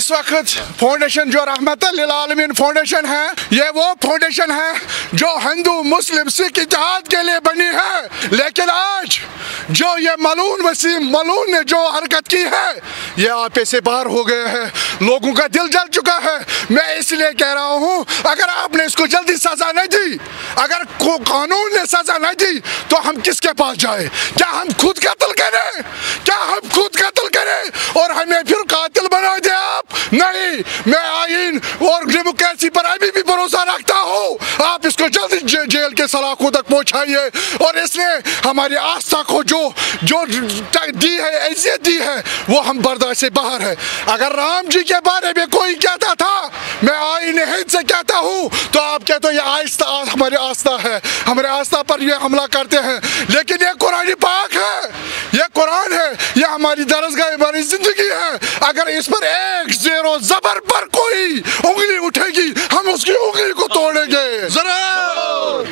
इस वक्त फाउंडेशन जो रहमतुल आलमीन फाउंडेशन है, ये वो फाउंडेशन है जो हिंदू मुस्लिम सिख इत्तेहाद के लिए बनी है। लेकिन आज जो ये मलून ने जो हरकत की है, ये आपे से बाहर हो गए हैं, लोगों का दिल जल चुका है। मैं इसलिए कह रहा हूँ, अगर आपने इसको जल्दी सजा नहीं दी, अगर कानून ने सजा नहीं दी, तो हम किसके पास जाए? क्या हम खुद कत्ल करें? क्या हम खुद कत्ल करें और हमें फिर कातिल बना दे आप? नहीं, मैं आईन और डेमोक्रेसी पर अभी भी भरोसा रखता हूँ। आप इसको जल्दी जेल के सलाखों तक पहुँचाइए। और इसने हमारी आस्था को जो दी है, इज्जत दी है, वो हम बर्दाश्त से बाहर है। अगर राम जी के बारे में कोई कहता था, मैं आईन हिंद से कहता हूँ, तो आप कहते हो ये आस्था हमारी आस्था है, हमारे आस्था पर ये हमला करते हैं। लेकिन ये कुरान पाक है, ये कुरान है, ये हमारी दरसगाह, हमारी जिंदगी है। अगर इस पर एक ज़ेरो ज़बर पर कोई उंगली उठेगी, हम उसकी उंगली को तोड़ेंगे।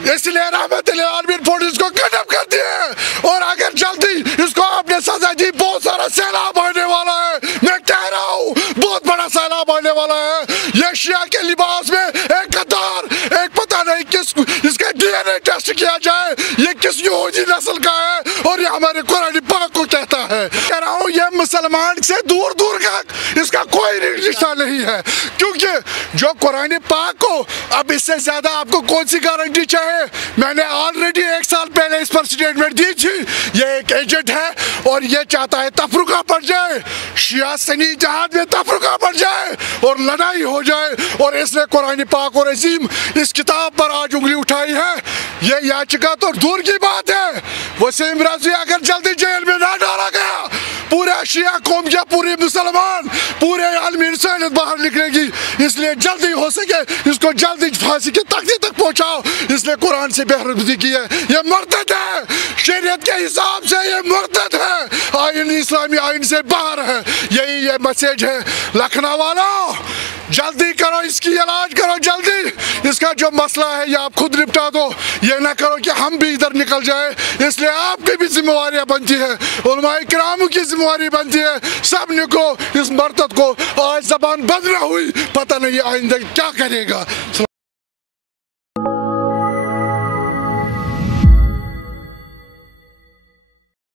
इसलिए रहमतुल आलमीन फाउंडेशन को खत्म कर दिए। और अगर जल्दी इसको आपने सजा दी, बहुत सारा सैलाब आने वाला है। मैं कह रहा हूँ, बहुत बड़ा सैलाब आने वाला है। ये शिया के लिबास में एक कतार, एक पता नहीं किस, इसका DNA टेस्ट किया जाए, ये किस यहूदी नस्ल का है और ये हमारे कुरान पाक को कहता है। कह रहा हूँ, ये मुसलमान से दूर दूर का इसका कोई रिश्ता नहीं है, क्योंकि जो कुरान पाक को अब इससे ज्यादा आपको कौन सी गारंटी चाहिए? मैंने ऑलरेडी 1 साल पहले इस पर स्टेटमेंट दी थी। ये एक एजेंट है और ये चाहता है तफरुका पड़ जाए, शिया सनी जहाद में तफरुका पड़ जाए और लड़ाई हो जाए। और इसने कुरान पाक और अजीम इस किताब पर आज उंगली उठाई है। ये याचिका तो दूर की बात है, वसीम रज़वी अगर जल्दी जेल में ना डाला गया, पूरा शिया कौम या पूरे मुसलमान, पूरे आलमी इंसानियत बाहर निकलेगी। इसलिए जल्दी हो सके इसको जल्दी फांसी की तख्ती तक पहुंचाओ। इसने कुरान से बेहरमती की है, ये मुर्तद है, शरीयत के हिसाब से ये मुर्तद है, आईन इस्लामी आईन से बाहर है। यही ये मैसेज है। लखनऊ वालों, जल्दी करो, इसकी इलाज करो जल्दी। इसका जो मसला है ये आप खुद निपटा दो, ये ना करो कि हम भी इधर निकल जाए। इसलिए आपकी भी जिम्मेवारियां बनती है, उलमाए किराम की जिम्मेवारी बनती है। सब निको इस मर्तद को। आज जबान बंद ना हुई, पता नहीं आइंदा क्या करेगा।